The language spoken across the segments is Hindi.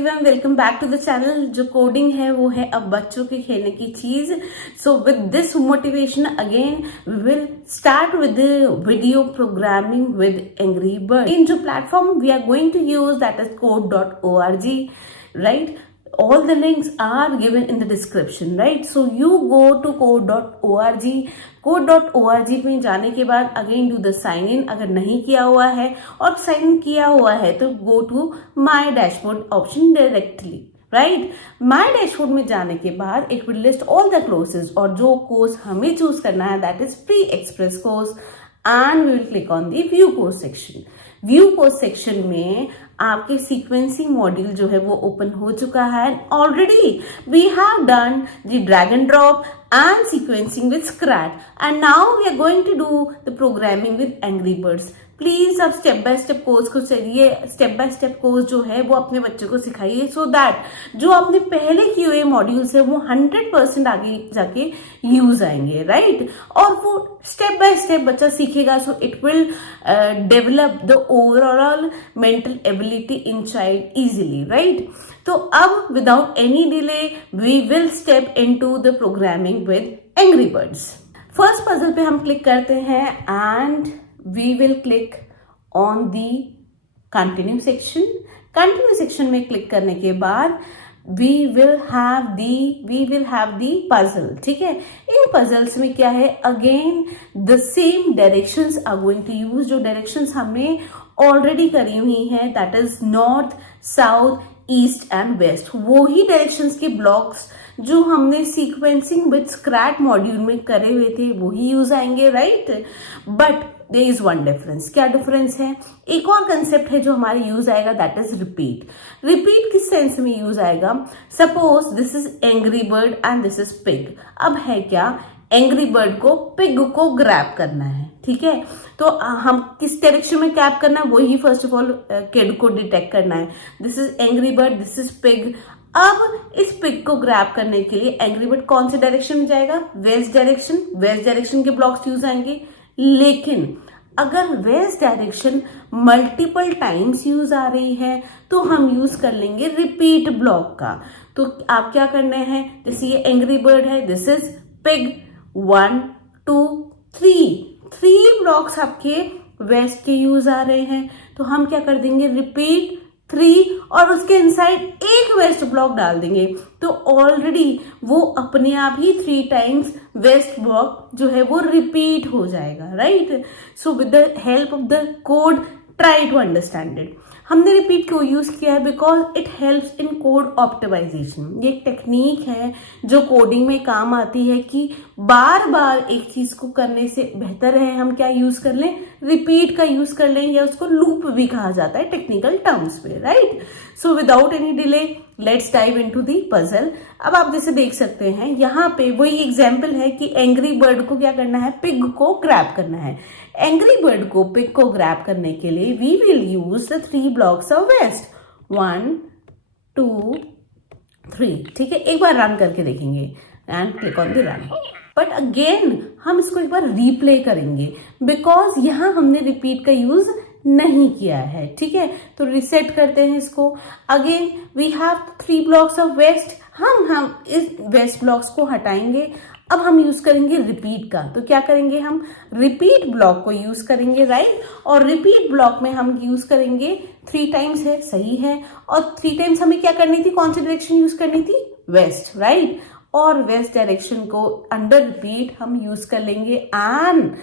Everyone, welcome back to the channel. जो कोडिंग है वो है अब बच्चों के खेलने की चीज। So with this motivation again we will start with video programming with Angry Bird. In जो platform we are going to use that is code.org, right? All the links are given in the description, right? So you go to code.org. code.org में जाने के बाद again do the sign in अगर नहीं किया हुआ है, और साइन इन किया हुआ है तो go to my dashboard option directly, right? My dashboard में जाने के बाद it will list all the courses, और जो कोर्स हमें चूज करना है that is pre express course, and we will click on the view course section. View course section में आपके सीक्वेंसिंग मॉड्यूल जो है वो ओपन हो चुका है। Already we have done the drag and drop and sequencing with Scratch, and now we are going to do the programming with Angry Birds. Please आप स्टेप बाय स्टेप कोर्स को चलिए, स्टेप बाय स्टेप कोर्स जो है वो अपने बच्चे को सिखाइए, सो दैट जो आपने पहले किए हुए मॉड्यूल्स है वो 100% आगे जाके यूज आएंगे, राइट? और वो स्टेप बाय स्टेप बच्चा सीखेगा, so it will develop the overall mental ability in child easily, right? तो अब without any delay we will step into the programming with Angry Birds. First puzzle पे हम क्लिक करते हैं and we will click on the continue section. Continue section में क्लिक करने के बाद we will have the puzzle, ठीक है? इन puzzles में क्या है, again the same directions are going to use, जो directions हमने already करी हुई हैं, that is north, south, east and west. वो ही डायरेक्शंस के ब्लॉक्स जो हमने सीक्वेंसिंग विद स्क्रैच मॉड्यूल में करे हुए थे वो ही यूज आएंगे, राइट? But there is one difference. क्या डिफरेंस है? एक और कंसेप्ट है जो हमारे यूज आएगा, दैट इज रिपीट। रिपीट किस सेंस में यूज आएगा? Suppose this is Angry Bird and this is pig. अब है क्या, एंग्री बर्ड को पिग को ग्रैब करना है, ठीक है? तो हम किस डायरेक्शन में ग्रैब करना है वही फर्स्ट ऑफ ऑल किड को डिटेक्ट करना है। This is Angry bird, this is pig. अब इस पिग को ग्रैब करने के लिए एंग्री बर्ड कौन से डायरेक्शन में जाएगा? West direction. वेस्ट डायरेक्शन के ब्लॉक्स यूज आएंगे, लेकिन अगर west direction multiple times use आ रही है तो हम यूज कर लेंगे रिपीट ब्लॉक का। तो आप क्या करने हैं, जैसे ये एंग्री बर्ड है, दिस इज पिग, 1 2 3 ब्लॉक्स आपके वेस्ट के यूज आ रहे हैं, तो हम क्या कर देंगे, रिपीट 3 और उसके इनसाइड एक वेस्ट ब्लॉक डाल देंगे, तो ऑलरेडी वो अपने आप ही 3 टाइम्स वेस्ट ब्लॉक जो है वो रिपीट हो जाएगा, right? So with the help of the code try to understand it. हमने रिपीट क्यों यूज किया है? Because it helps in code optimization. ये एक टेक्निक है जो कोडिंग में काम आती है कि बार बार एक चीज को करने से बेहतर है हम क्या यूज कर लें, रिपीट का यूज कर लें, या उसको लूप भी कहा जाता है टेक्निकल टर्म्स में, right? So without any delay let's dive into the puzzle. अब आप जैसे देख सकते हैं यहाँ पे वही एग्जाम्पल है कि एंग्री बर्ड को क्या करना है, पिग को ग्रैब करना है। एंग्री बर्ड को पिग को ग्रैब करने के लिए we will use the 3 blocks of west, 1 2 3, ठीक है? एक बार रन करके देखेंगे and click on the run. But again हम इसको एक बार रीप्ले करेंगे बिकॉज यहाँ हमने रिपीट का यूज नहीं किया है, ठीक है? तो रिसेट करते हैं इसको। Again we have 3 blocks of west, हम इस वेस्ट ब्लॉक्स को हटाएंगे। अब हम यूज करेंगे रिपीट का, तो क्या करेंगे, हम रिपीट ब्लॉक को यूज करेंगे, राइट? और रिपीट ब्लॉक में हम यूज करेंगे 3 टाइम्स है, सही है? और 3 टाइम्स हमें क्या करनी थी, कौन सी डायरेक्शन यूज करनी थी, वेस्ट, राइट? और वेस्ट डायरेक्शन को अंडर रिपीट हम यूज कर लेंगे and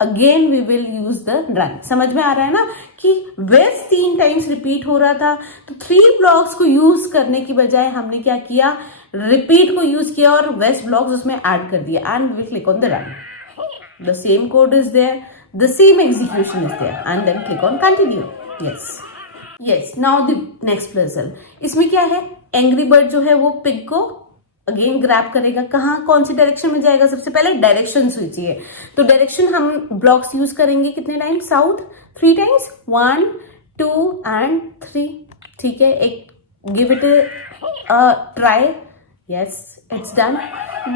again we will use the run. समझ में आ रहा है ना कि वेस्ट 3 टाइम्स रिपीट हो रहा था, तो 3 ब्लॉक्स को यूज करने की बजाय हमने क्या किया, रिपीट को यूज किया और वेस्ट ब्लॉक्स उसमें ऐड कर दिया, and we click on the run. The same code is there, the same execution is there, and then click on continue. Yes now the next puzzle. इसमें क्या है, एंग्री बर्ड जो है वो पिग को अगेन ग्रैब करेगा। कहाँ, कौन सी डायरेक्शन में जाएगा? सबसे पहले डायरेक्शन सोचिए, तो डायरेक्शन हम ब्लॉक्स यूज करेंगे कितने टाइम, साउथ 3 टाइम्स, 1 2 एंड 3, ठीक है? एक give it a try, yes it's done.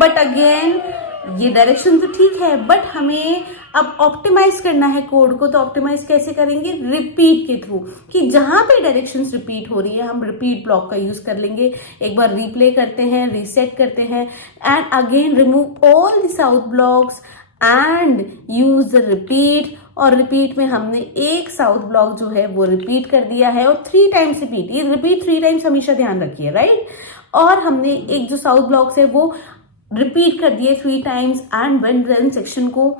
But again ये डायरेक्शन तो ठीक है, बट हमें अब ऑप्टिमाइज करना है कोड को। तो ऑप्टिमाइज कैसे करेंगे? रिपीट के थ्रू, कि जहां पे डायरेक्शंस रिपीट हो रही है हम रिपीट ब्लॉक का यूज कर लेंगे। एक बार रिप्ले करते हैं, रीसेट करते हैं, and again remove all the south blocks and use the repeat. और रिपीट में हमने एक साउथ ब्लॉक जो है वो रिपीट कर दिया है, और 3 टाइम्स रिपीट, ये रिपीट 3 टाइम्स हमेशा ध्यान रखिए, राइट। और हमने एक जो साउथ ब्लॉक्स है वो रिपीट कर दिए 3 times, and one run section को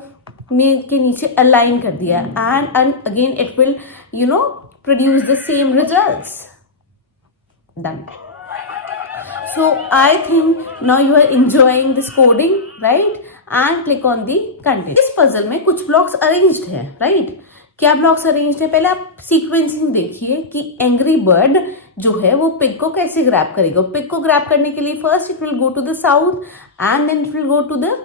के नीचे अलाइन कर दिया, and again it will produce the same results. Done. So I think now you are enjoying this coding, right? And click on the content. इस पजल में कुछ ब्लॉक्स अरेंज्ड है, राइट? क्या ब्लॉक्स अरेंज्ड है? पहले आप सीक्वेंसिंग देखिए कि एंग्री बर्ड जो है वो पिग को कैसे ग्रैब करेगा। पिग को ग्रैब करने के लिए first it will go to the south and then it will go to the,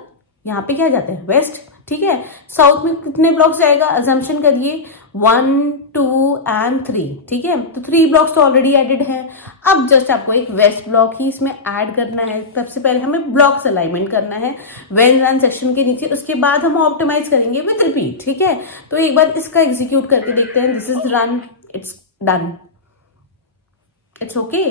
यहाँ पे क्या जाते हैं, वेस्ट, ठीक है। साउथ में कितने ब्लॉक्स जाएगा? अजम्पशन करिए 1, 2 एंड 3, ठीक है। तो 3 ब्लॉक्स तो ऑलरेडी एडेड है। अब जस्ट आपको एक वेस्ट ब्लॉक ही इसमें ऐड करना है। सबसे पहले हमें ब्लॉक्स अलाइनमेंट करना है वेन रन सेक्शन के नीचे, उसके बाद हम ऑप्टिमाइज करेंगे विद रिपीट, ठीक है। तो एक बार इसका एग्जीक्यूट करके देखते हैं। This is run, it's done, it's okay,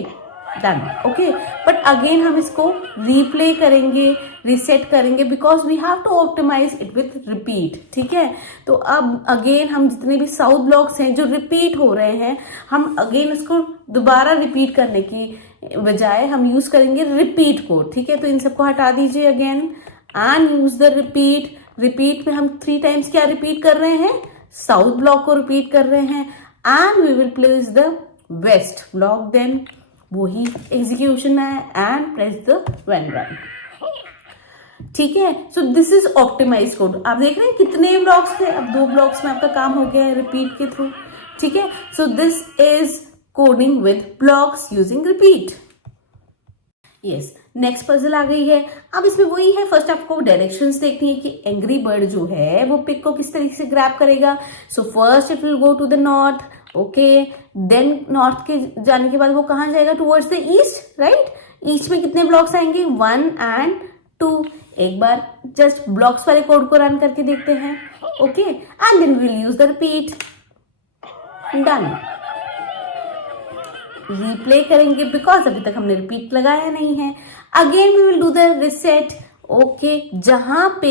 done, okay. But again हम इसको रिप्ले करेंगे, रिसेट करेंगे, because we have to optimize it with repeat, ठीक है। तो अब अगेन हम जितने भी साउथ ब्लॉक्स हैं जो रिपीट हो रहे हैं, हम अगेन इसको दोबारा रिपीट करने की बजाय हम यूज करेंगे रिपीट कोड, ठीक है। तो इन सबको हटा दीजिए again and use the repeat. Repeat में हम 3 टाइम्स क्या रिपीट कर रहे हैं? साउथ ब्लॉक को रिपीट कर रहे हैं, and we will place the west block, then वही एग्जीक्यूशन है and press the when run, ठीक है। So this is optimize code. आप देख रहे हैं कितने ब्लॉक्स थे, अब 2 ब्लॉक्स में आपका काम हो गया है रिपीट के थ्रू, ठीक है। So this is coding with blocks using repeat. Yes, next puzzle आ गई है। अब इसमें वही है, फर्स्ट आपको डायरेक्शंस देखनी है कि एंग्री बर्ड जो है वो पिग को किस तरीके से ग्रैब करेगा। So first it will go to the north, okay, then north के जाने के बाद वो कहाँ जाएगा? Towards the east, right. East में कितने ब्लॉक्स आएंगे? 1 एंड 2। एक बार जस्ट ब्लॉक्स वाले कोड को रन करके देखते हैं, okay, and then will use the repeat, done. Replay करेंगे बिकॉज अभी तक हमने रिपीट लगाया नहीं है। Again we will do the reset, okay. जहां पे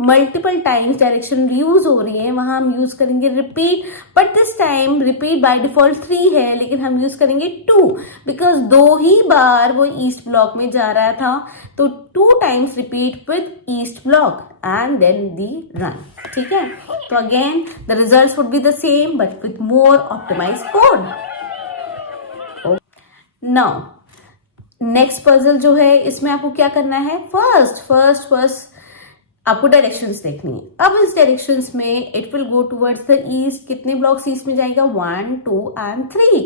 मल्टीपल टाइम्स डायरेक्शन यूज हो रही है वहां हम यूज करेंगे repeat, but this time repeat by default 3 है, लेकिन हम यूज करेंगे 2 बिकॉज 2 ही बार वो ईस्ट ब्लॉक में जा रहा था। तो 2 times repeat with east block and then the run, ठीक है। तो again the result would be the same but with more optimize code. Now next puzzle जो है इसमें आपको क्या करना है? फर्स्ट आपको डायरेक्शंस देखनी है। अब इस डायरेक्शंस में it will go towards the east. कितने ब्लॉक्स ईस्ट में जाएगा? 1, 2 एंड 3,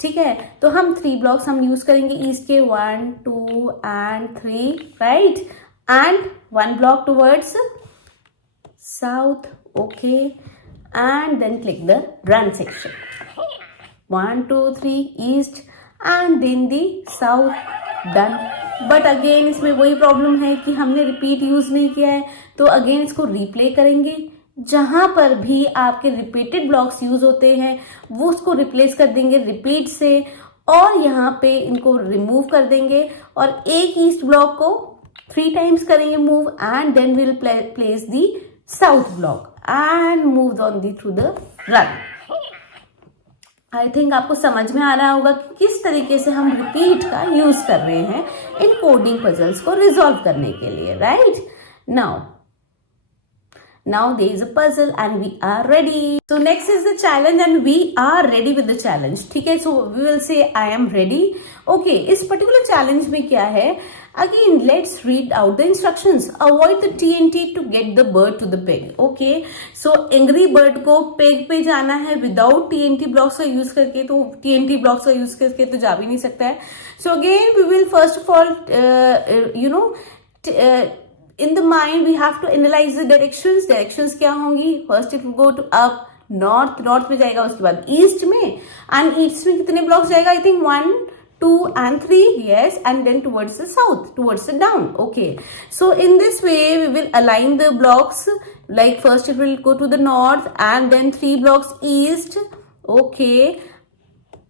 ठीक है। तो हम 3 ब्लॉक्स हम यूज करेंगे ईस्ट के, 1, 2 and 3, right, and 1 block towards south, okay, and then click the run section, 1, 2, 3 east and then the south, done. But again इसमें वही प्रॉब्लम है कि हमने रिपीट यूज नहीं किया है, तो अगेन इसको रिप्ले करेंगे। जहां पर भी आपके रिपीटेड ब्लॉक्स यूज होते हैं वो उसको रिप्लेस कर देंगे रिपीट से, और यहाँ पे इनको रिमूव कर देंगे और एक ईस्ट ब्लॉक को 3 टाइम्स करेंगे move, and then will place the south block and move on the through the run. I think आपको समझ में आ रहा होगा कि किस तरीके से हम रिपीट का यूज कर रहे हैं इन कोडिंग पजल्स को रिजॉल्व करने के लिए, right. Now there is a puzzle and we are ready. So next is the challenge and we are ready with the challenge. ठीक है, so we will say I am ready. Okay, इस particular challenge में क्या है? Again, let's read out the instructions. Avoid the TNT to get the bird to the pig. Okay, so angry bird को pig पे जाना है without TNT blocks का यूज करके, तो TNT blocks का यूज करके तो जा भी नहीं सकता है. So again, we will first of all, in the mind we have to analyze the directions क्या होंगी? First it will go to up, north में जाएगा, उसके बाद east में, and east में कितने blocks जाएगा? I think 1, 2 and 3, yes, and then towards the south, towards the down. Okay, so in this way we will align the blocks, like first it will go to the north and then 3 blocks east, okay,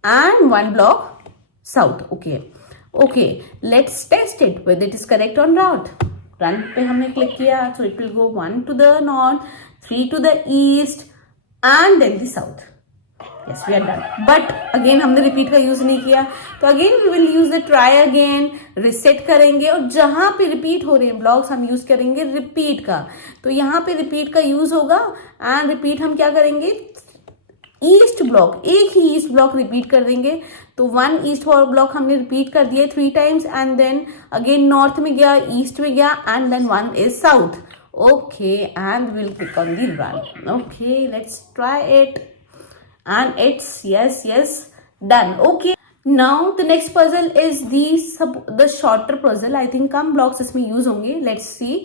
and 1 block south. Okay, let's test it whether it is correct or not. Run पे हमने क्लिक किया, so it will go 1 to the north, 3 to the east and then the south. Yes, we are done. But again हमने रिपीट का यूज नहीं किया, तो again we will use the try again, reset करेंगे और जहां पे रिपीट हो रहे हैं ब्लॉक्स हम यूज करेंगे रिपीट का. तो यहाँ पे रिपीट का यूज होगा एंड रिपीट हम क्या करेंगे, ईस्ट ब्लॉक, एक ही ईस्ट ब्लॉक रिपीट कर देंगे. तो 1 ईस्ट ब्लॉक हमने रिपीट कर दिया 3 times and then again north में गया, ईस्ट में गया and then 1 is south. Okay, and will click on the run. Okay, let's try it. And it's yes done. Okay, now the next puzzle is the shorter puzzle. I think come blocks इसमें यूज होंगे. Let's see.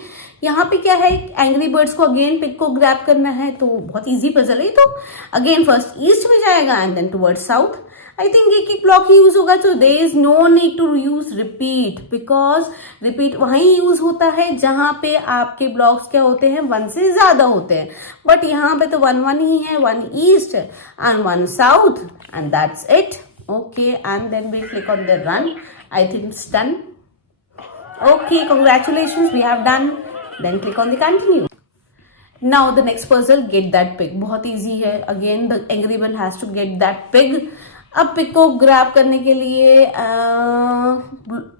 यहाँ पे क्या है, एंग्री बर्ड्स को अगेन पिक को ग्रैब करना है, तो बहुत इजी पजल है. तो अगेन फर्स्ट ईस्ट में जाएगा and then toward south. I think एक ब्लॉक ही यूज होगा, तो there is no need to use repeat, because repeat वहीं यूज होता है जहां पे आपके ब्लॉक्स क्या होते हैं, 1 से ज्यादा होते हैं. बट यहाँ पे तो 1 ही है, 1 east and 1 south and that's it. Okay, and then we click on the run. I think it's done. Okay, congratulations, we have done. Then click on the continue. Now the next puzzle, get that pig. बहुत easy है. Again the angry one has to get that pig. अब पिक को ग्रैब करने के लिए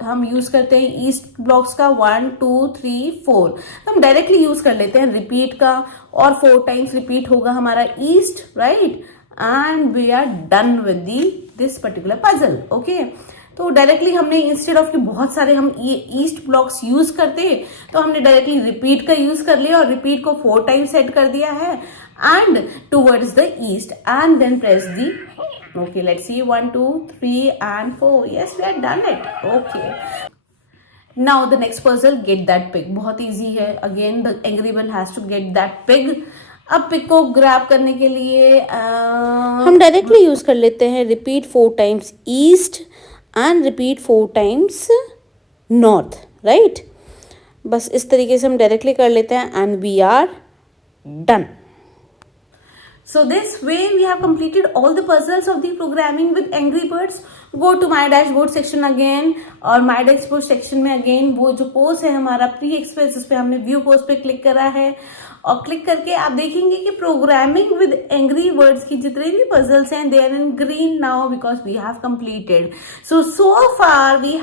हम यूज करते हैं ईस्ट ब्लॉक्स का 1 2 3 4. हम डायरेक्टली यूज कर लेते हैं रिपीट का, और 4 टाइम्स रिपीट होगा हमारा east, right, and we are done with this particular puzzle. Okay, तो डायरेक्टली हमने इंस्टेड ऑफ कि बहुत सारे हम ईस्ट ब्लॉक्स यूज करते, तो हमने डायरेक्टली रिपीट का यूज कर लिया और रिपीट को 4 टाइम्स सेट कर दिया है and towards the east and then press the. Okay, let's see, 1 2 3 and 4. Yes, we have done it. Okay, now the next puzzle, get that pig. बहुत easy है. Again the angry one has to get that pig. अब पिग को ग्रैब करने के लिए हम डायरेक्टली यूज कर लेते हैं repeat 4 times east and repeat 4 times north, right. बस इस तरीके से हम डायरेक्टली कर लेते हैं and we are done. So this way we have completed all the puzzles of the programming with Angry Birds. Go to my dashboard section again, और my dashboard section में again वो जो पोस्ट है हमारा प्री एक्सप्रेस, उस पे हमने व्यू पोस्ट पे क्लिक करा है, और क्लिक करके आप देखेंगे कि प्रोग्रामिंग विद एंग्री बर्ड्स की जितने भी पजल्स हैं they are in green now because we have completed. So far we